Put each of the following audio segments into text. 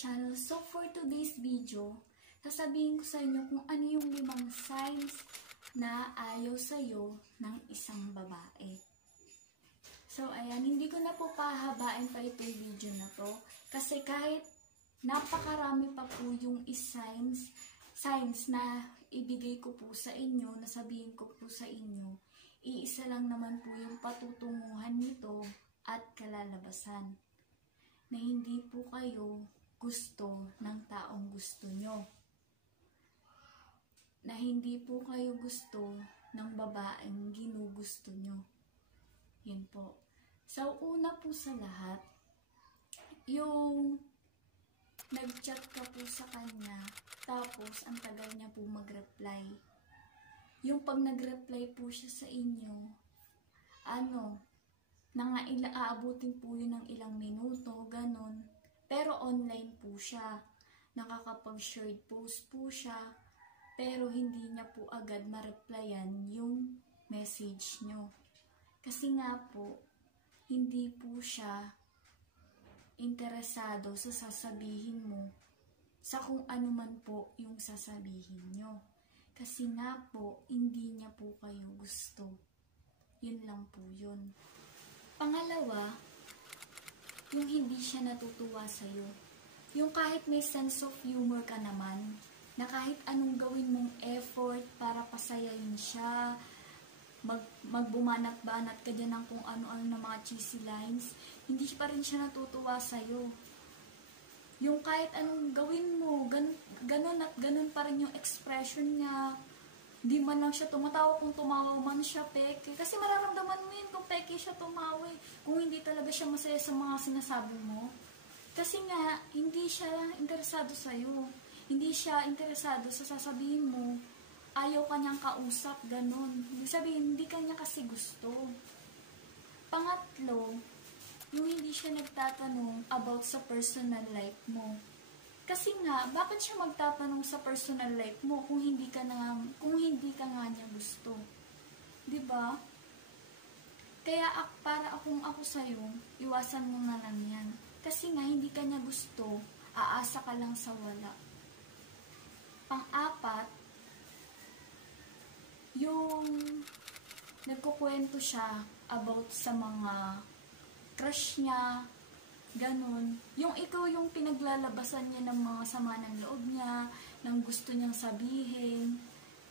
channel. So for today's video, sasabihin ko sa inyo kung ano yung 5 signs na ayaw sa'yo ng isang babae. So ayan, hindi ko na po pahabain pa itong video na to. Kasi kahit napakarami pa po yung signs na ibigay ko po sa inyo, na sabihin ko po sa inyo, iisa lang naman po yung patutunguhan nito at kalalabasan. Na hindi po kayo gusto ng taong gusto nyo. Na hindi po kayo gusto ng babaeng ginugusto nyo. Yun po. So, una po sa lahat, yung nag-chat ka po sa kanya, tapos ang tagal niya po mag-reply. Yung pag nag-reply po siya sa inyo, aabutin po yun ng ilang minuto, ganon. Pero online po siya. Nakakapag-shared post po siya, pero hindi niya po agad ma-replyan yung message nyo. Kasi nga po, hindi po siya interesado sa sasabihin mo, sa kung ano man po yung sasabihin nyo. Kasi nga po, hindi niya po kayo gusto. Yun lang po yun. Pangalawa, yung hindi siya natutuwa sa'yo. Yung kahit may sense of humor ka naman, na kahit anong gawin mong effort para pasayahin siya, magbumanat-banat ka dyan ng kung ano-ano na mga cheesy lines, hindi pa rin siya natutuwa sa'yo. Yung kahit anong gawin mo, ganon at ganon pa rin yung expression niya. Di man lang siya tumatawa, kung tumawa man siya, peke. Kasi mararamdaman mo yun kung peke siya tumawa. Kung hindi talaga siya masaya sa mga sinasabi mo. Kasi nga, hindi siya interesado sa'yo. Hindi siya interesado sa sasabihin mo. Ayaw kanyang kausap, ganon. Ibig sabihin, hindi kanya kasi gusto. Pangatlo, yung hindi siya nagtatanong about sa personal life mo. Kasi nga, bakit siya magtatanong sa personal life mo kung hindi ka nga niya gusto? 'Di ba? Kaya para ako sa'yo, iwasan mo na lang 'yan. Kasi nga hindi ka niya gusto, aasa ka lang sa wala. Pang-apat, yung nagkukwento siya about sa mga crush niya, ganon. Yung ikaw yung pinaglalabasan niya ng mga sama ng loob niya, ng gusto niyang sabihin,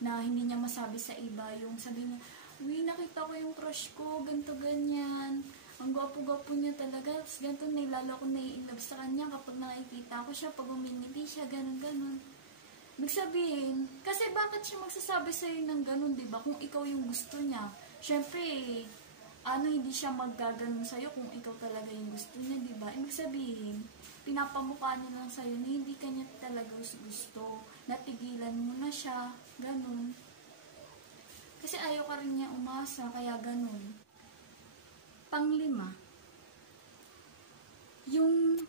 na hindi niya masabi sa iba. Yung sabi niya, uy, nakita ko yung crush ko, ganito, ganyan. Ang gwapo-gwapo niya talaga. Tapos ganito, lalo ko nai-inlove sa kanya kapag nakikita ko siya, pag umingiti siya, ganon, ganon. Ibig sabihin, kasi bakit siya magsasabi sa'yo ng ganon, diba? Kung ikaw yung gusto niya. Siyempre, hindi siya maggaganon sa'yo kung ikaw talaga yung gusto niya, diba? Ibig sabihin, pinapamukha niya lang sa'yo na hindi ka niya talaga gusto. Natigilan mo na siya, ganon. Kasi ayaw ka rin niya umasa, kaya ganon. Panglima, yung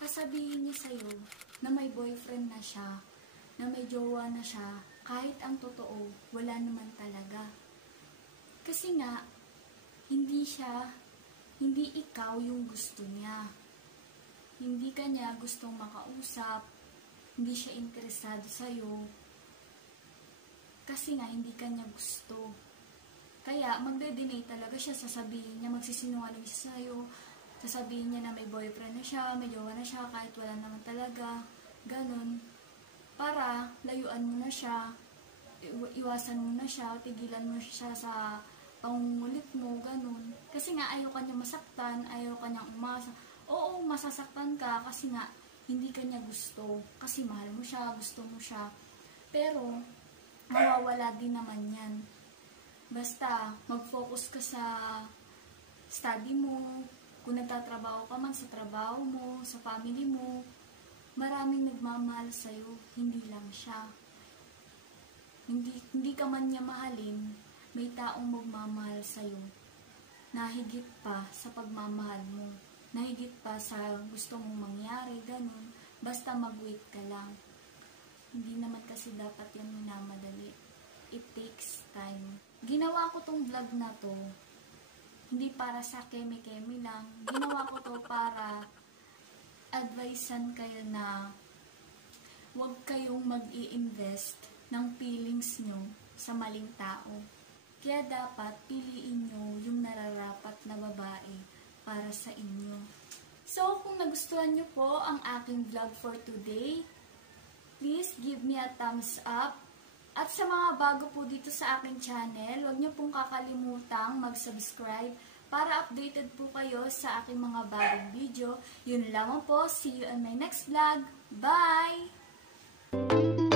sasabihin niya sa'yo na may boyfriend na siya, na may jowa na siya, kahit ang totoo, wala naman talaga. Kasi nga, hindi ikaw yung gusto niya. Hindi ka niya gustong makausap, hindi siya interesado sa'yo, kasi nga hindi ka niya gusto. Kaya magde-deny talaga siya, sasabihin niya, magsisinungaling siya sa'yo, sasabihin niya na may boyfriend na siya, may jowa na siya, kahit wala naman talaga, ganon. Para layuan mo na siya, iwasan mo na siya, tigilan mo siya sa pangungulit mo, ganun. Kasi nga, ayaw ka niya masaktan, ayaw ka niyang umasa. Oo, masasaktan ka kasi nga, hindi ka niya gusto. Kasi mahal mo siya, gusto mo siya. Pero, mawawala din naman yan. Basta, mag-focus ka sa study mo, kung nagtatrabaho ka man sa trabaho mo, sa family mo, maraming nagmamahal sa'yo, hindi lang siya. Hindi ka man niya mahalin, may taong magmamahal sa'yo, na higit pa sa pagmamahal mo, na higit pa sa gusto mong mangyari, ganun. Basta mag-wait ka lang. Hindi naman kasi dapat yan minamadali. It takes time. Ginawa ko tong vlog na to, hindi para sa keme-keme lang. Ginawa ko to para advisean kayo na huwag kayong mag-i-invest ng feelings nyo sa maling tao. Kaya dapat piliin nyo yung nararapat na babae para sa inyo. So, kung nagustuhan nyo po ang aking vlog for today, please give me a thumbs up. At sa mga bago po dito sa aking channel, huwag nyo pong kakalimutang mag-subscribe para updated po kayo sa aking mga bagong video. Yun lamang po. See you on my next vlog. Bye!